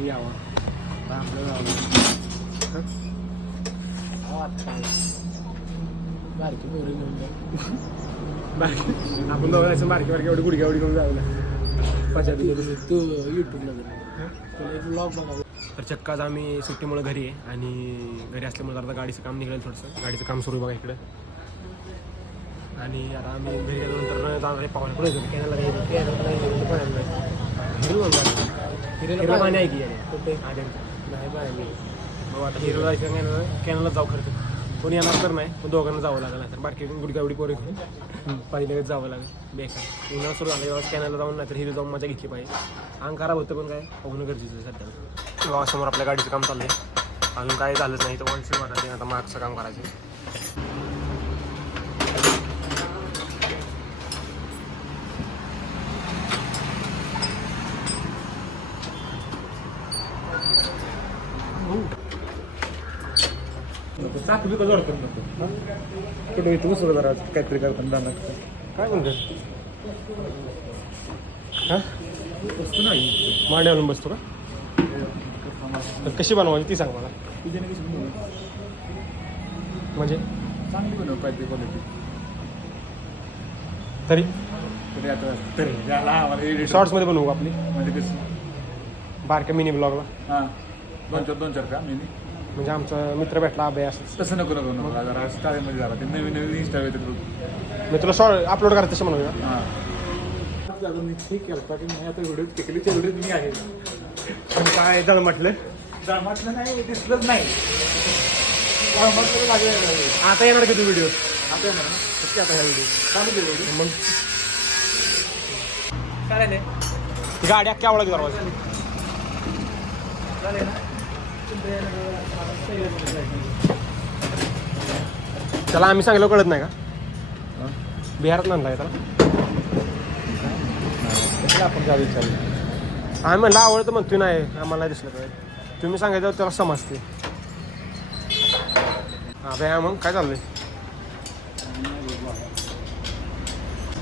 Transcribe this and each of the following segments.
यावा आता आपलं गाव बारकी पोरी घेऊन जाऊ बारकी आपण दोघं जायचं बारकी बारकी एवढी गुडघ्या एवढी घेऊन जायला पंचायती तू युट्यूबला ब्लॉग तर चक्क आज आम्ही सुट्टीमुळे घरी आहे आणि घरी असल्यामुळे जरा गाडीचं काम निघेल थोडंसं. गाडीचं काम सुरू आहे बघा इकडं. आणि आता आम्ही घरी गेल्यानंतर जाणार आहे जाऊ कॅनलला हिरो हिरो पाणी आहे की कुठे? नाही पाणी मग आता हिरो जायचं कॅनल कॅनलला जाऊ खर्च कोणी येणार तर नाही. पण दोघांना जावं लागेल नाही तर बारकी एवढी पोरी घेऊन. पहिल्याच जावं लागेल. बेकार. उन्हाळा सुरू झालं तेव्हा कॅनलला जाऊन नाही तर हिरो जाऊन मजा घेतली पाहिजे. अंग खराब होतं पण काय? पाहणं गरजेचं आहे सध्या. गावासमोर आपल्या गाडीचं काम चाललंय. अजून काय झालंच नाही. तर वनशी वाटायचे आता मागचं काम करायचं. चाक बी कसं अडकत नको कुठे इथं बसलो जरा? काहीतरी करताना जाणार काय म्हणतो हा? वस्तू नाही मांड्यावरून बसतो का? तर कशी बनवायची ती सांग मला. तुझ्याने कशी बनवू? म्हणजे? चांगली बनव काहीतरी क्वालिटी तरी? तरी आता तरी. ज्याला आम्हाला edit- शॉर्ट्समध्ये बनवू का आपली? म्हणजे कसं? बारक्या मिनी ब्लॉगला हां. दोन चार दोन चार का? मी म्हणजे आमचा मित्र भेटला अभय असंच तसं नको नको नको. जरा स्टाईलमध्ये झाला ते नवीन नवीन इंस्टा येतात बघ. मी तुला शॉर्ट अपलोड करायचं तसं बनवूया हां. अजून मी ठीक केलं की नाही आता व्हिडिओ टिकलीच्या व्हिडिओ मी आहे. पण काय झालं म्हटलं? म्हटलं नाही दिसलंच नाही. म्हटलं लागलं आता. येणार का तू व्हिडिओ आता येणार ना? नक्की आता ह्या व्हिडिओ चालू दे मग? काय नाही ती गाडी अख्ख्या आवडा दरवाजा त्याला आम्ही सांगितलं कळत नाही का? बिहारात आणलाय त्याला. आपण काय विचारलं आम्ही म्हणलं आवडतं म्हणतो नाही आम्हाला नाही दिसलं काय तुम्ही सांगायचं त्याला समजते. हा भया मग काय चाललंय?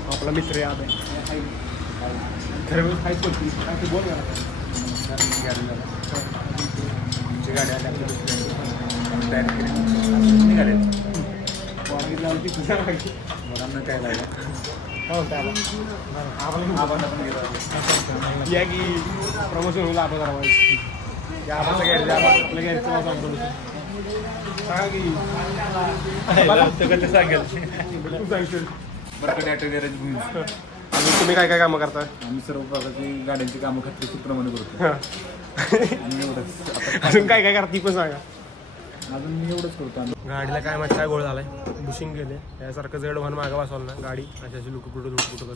आपला मित्र आहे ठरवून काय बोल आमची गाडी आली आपल्या दुसऱ्या तयार केली. निघाले. मुलांना काय लागलं? हो त्याला आबांना पण गेलं या की प्रमोशन होईल आपण जरा वाईट. या आपण गॅरेज आपल्या गॅरेजचं नाव सांगतो सांगा की. सांगेल. तू सांगशील. बरं नॅटो गॅरेज घेऊन आणि तुम्ही काय काय कामं करता? आम्ही सर्व प्रकारची गाड्यांची कामं खात्री सूत्रप्रमाणे करतो. अजून काय काय करता ती पण सांगा. अजून मी एवढंच करतो आम्ही. गाडीला काय माहिती काय गोळ झालाय. बुशिंग गेले यासारखं जड वाहन मागं बसवलं ना गाडी. अशी अशी लुकू कुठं लुकू कुठं?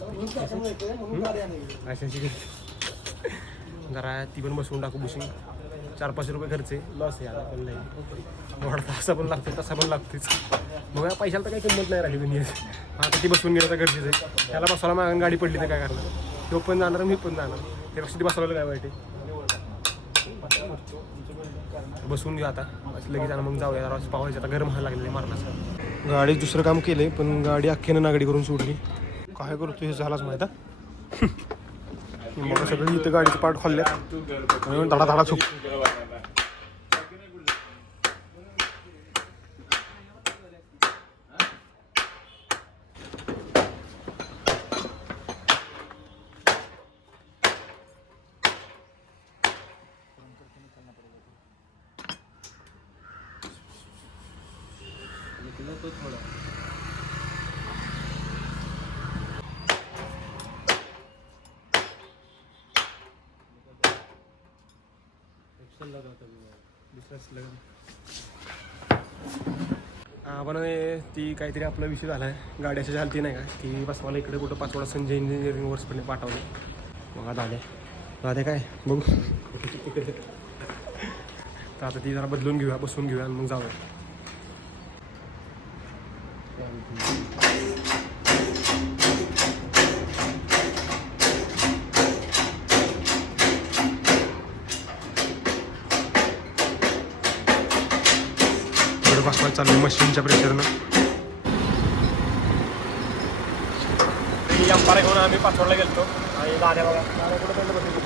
अशी अशी. जरा ती पण बसवून टाकू बुशिंग. चार पाचशे रुपये खर्च आहे. लॉस आहे आता पण नाही. वाढता असा पण लागतो तसा पण लागतेच मग या पैशाला तर काही किंमत नाही राहिली दुनियेत आता ती बसवून गेलं तर गरजेचं आहे. त्याला बसवायला मागून गाडी पडली तर काय करणार? तो पण जाणार मी पण जाणार. त्यापेक्षा ती बसवायला काय वाईट आहे? बसून घेऊ आता. लगेच आणि मग जाऊया. जरा पावायचं आता गरम व्हायला लागलेलं मारण्याचं गाडी दुसरं काम केलंय पण गाडी अख्ख्यानं नागडी करून सोडली. काय करतो हे झालाच माहिती मग सगळी इथं गाडीचे पार्ट खोलले धडा धडा चुक आपण ती काहीतरी आपला विषय झाला आहे गाड्याच्या झालती नाही का? ती मला इकडे कुठं पाचवडा संजय इंजिनिअरिंग वर्सकडे पाठवले मग आता आले. काय? बघू. तर आता ती जरा बदलून घेऊया बसून घेऊया आणि मग जाऊया. थोडं चालू आहे मशीनच्या प्रेशरनं अंपारा घेऊन आम्ही पाचवडला गेलो आणि दाद्या बघा. दाद्या कुठं बसली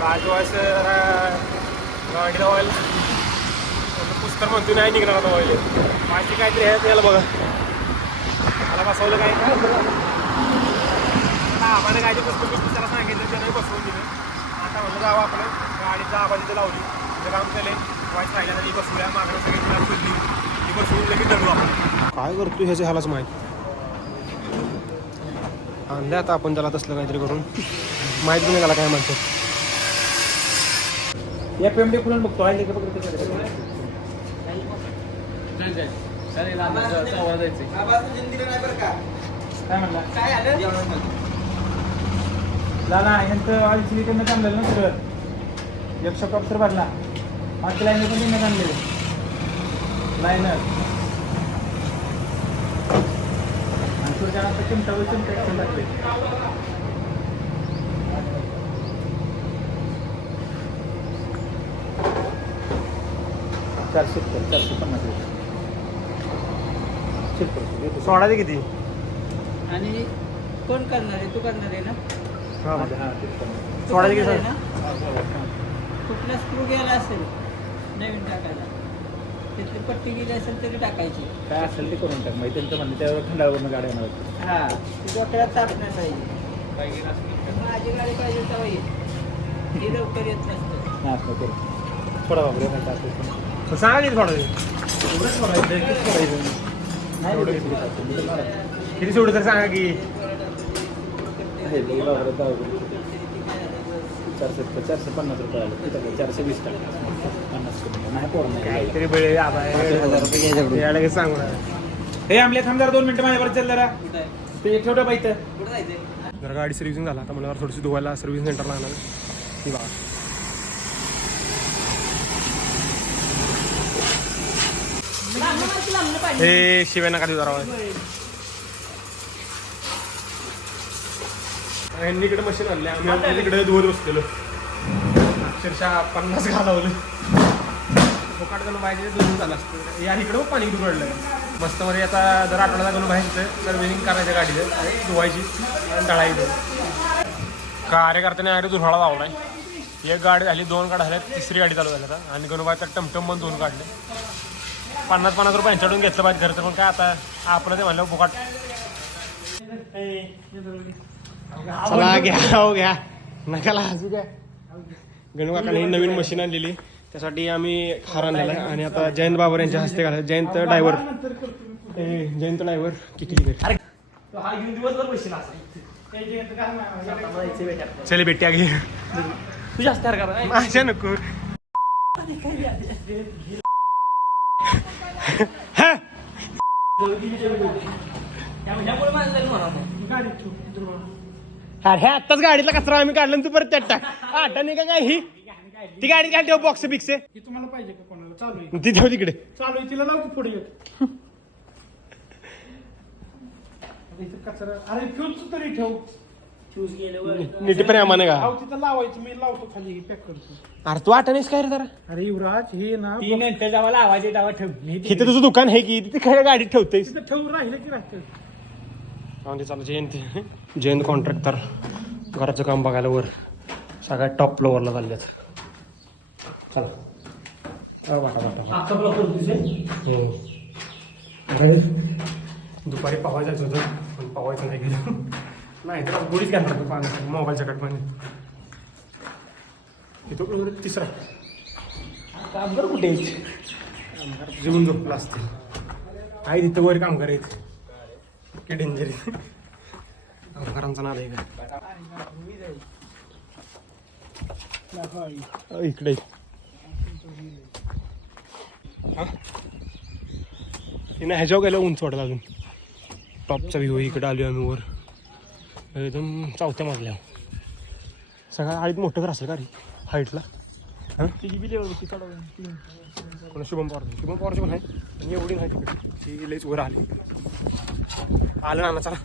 गाडी जरा गाडीला ऑइल पुष्कर म्हणतो नाही निघणार आता ऑइल माझी काहीतरी आहे त्याला बघा. मला बसवलं काय? आम्हाला काय ते पुस्तक पुस्तक त्याला सांगितलं त्याने बसवून दिलं. आता म्हणलं जावं आपलं गाडीचा आवाज इथं लावली. ते काम केले वाईट राहिल्या तरी बसवल्या मागणं सगळी तुला फिरली. ती सोडून लगेच धरलो आपण काय करतो ह्याचे ह्यालाच माहीत? आणलं आता आपण त्याला तसलं काहीतरी करून. माहीत नाही त्याला काय म्हणतो या पेमडे खुलून बघतो? आहे का बघतो. काय लाला यांचं आज सिलिकॉननं आणलेलं ना सगळं. एक शॉप ऑफिसर भरला. मागच्या लाईन पण त्यांना आणलेलं लाईनर आणि चिमटावर चिमटा चारशे चारशे पन्नास रुपये. सोडायचे किती? आणि कोण करणार आहे? तू करणार आहे ना? तू सोडायचे किती? ना? कुठला स्क्रू गेला असेल नवीन टाकायला. तिथली पट्टी गेली असेल तरी टाकायची काय असेल ते करून टाक माहिती त्यांचं म्हणणं त्यावर खंडावरनं गाड्या येणार. हा ती डोक्याला ताप पाहिजे माझी गाडी पाहिजे तेव्हा येईल ही लवकर येत नसतं हा, असं करू. थोडा. तर सांगा किती सोडायचे एवढंच सोडायचं, किती सोडायचं? नाही एवढं किती टाकतो. मला- किती सोडू तर सांगा की लई. चारशे चारशे पन्नास रुपये आले? चारशे वीस टाकले पन्नास रुपये नाही काहीतरी वेळ आला या लगेच सांगू हे आमले थांब जरा दोन मिनिटं माझ्यावर चल जरा? ते ठेवलं पाहिजे जर गाडी सर्व्हिसिंग झाला तर मला थोडीशी धुवायला सर्व्हिस सेंटर लागणार ती बघा हे शिवाय नका देऊ जरा यांनी इकडे मशीन आणले. आम्ही तिकडे धुवत बसलेलो. अक्षरशः पन्नास घालवलं. फुकाट जाऊन पाहिजे दोन झालं असतं. या इकडे पण उघडलं मस्त मध्ये आता जर आठवड्याला जाऊन बाहेर सर्व्हिसिंग करायचं गाडीचं आणि धुवायची. आणि दळायचं कार्यकर्त्याने अरे दुधाळा लावलाय. एक गाडी झाली दोन गाड्या झाल्या तिसरी गाडी चालू झाली आता. आणि गणूबाई तर टमटम पण दोन काढले. पन्नास पन्नास रुपये चढून घेतलं पाहिजे घरचं पण काय आता आपलं ते म्हणलं फुकाट चला घ्या हो घ्या. नका लाजू घ्या गणू काकाने नवीन मशीन आणलेली. त्यासाठी आम्ही खार आणलेला आहे. आणि आता जयंत बाबर यांच्या हस्ते घालायचं जयंत ड्रायव्हर जयंत ड्रायव्हर किती अरे चले बेट्या घे तुझ्या माझ्या नको. हा? अरे आत्ताच गाडीतला कचरा आम्ही काढला आणि तू परत त्यात टाक. आठाने का काय ही? ती गाडी काय ठेव बॉक्स बिक्स हे तुम्हाला पाहिजे का कोणाला? चालू आहे. ती ठेव तिकडे. चालू आहे तिला लावतो पुढे आता इथं कचरा अरे फ्यूज तरी ठेव. फ्यूज आम्हाला का? अहो तिथं लावायचं मी लावतो खाली पॅक करतो. अरे तू आठानेस काय रे जरा? अरे युवराज हे ना तीन नंतर जावाला आवाज येत आवाज ठेव इथं तुझं दुकान आहे की? तिथे काय गाडीत ठेवतेस तिथं ठेवून राहिलं की राहतं म्हणजे चालू जयंत. जयंत कॉन्ट्रॅक्टर घराचं काम बघायला वर. सगळ्यात टॉप फ्लोअरला चालल्यात. चला. अ, वाटा वाटा हो. दुपारी पवा जायचं होतं पण पवायचं नाही गेलं. नाही तर गोडीच घालतात तू पाण्यात मोबाईलच्या कटमध्ये इथं तिसरा. कामगार कुठे? कामगार जेवून झोपला असतील. आहे तिथं वर काम करायचं की डेंजर कामगारांचा नाद आहे का? इकडे. हा? तिने ह्याच्यावर गेलं उंच वाटलं अजून. टॉपचा व्ह्यू इकडे आलो आम्ही वर. एकदम चौथ्या मजल्यावर सगळ्या आळीत मोठं घर असेल का रे? हाईटला हां? कोण शुभम पवार? शुभम पवारची पण आहे आणि एवढी नाही तिकडे. ती लईच वर आली. आलं ना चला.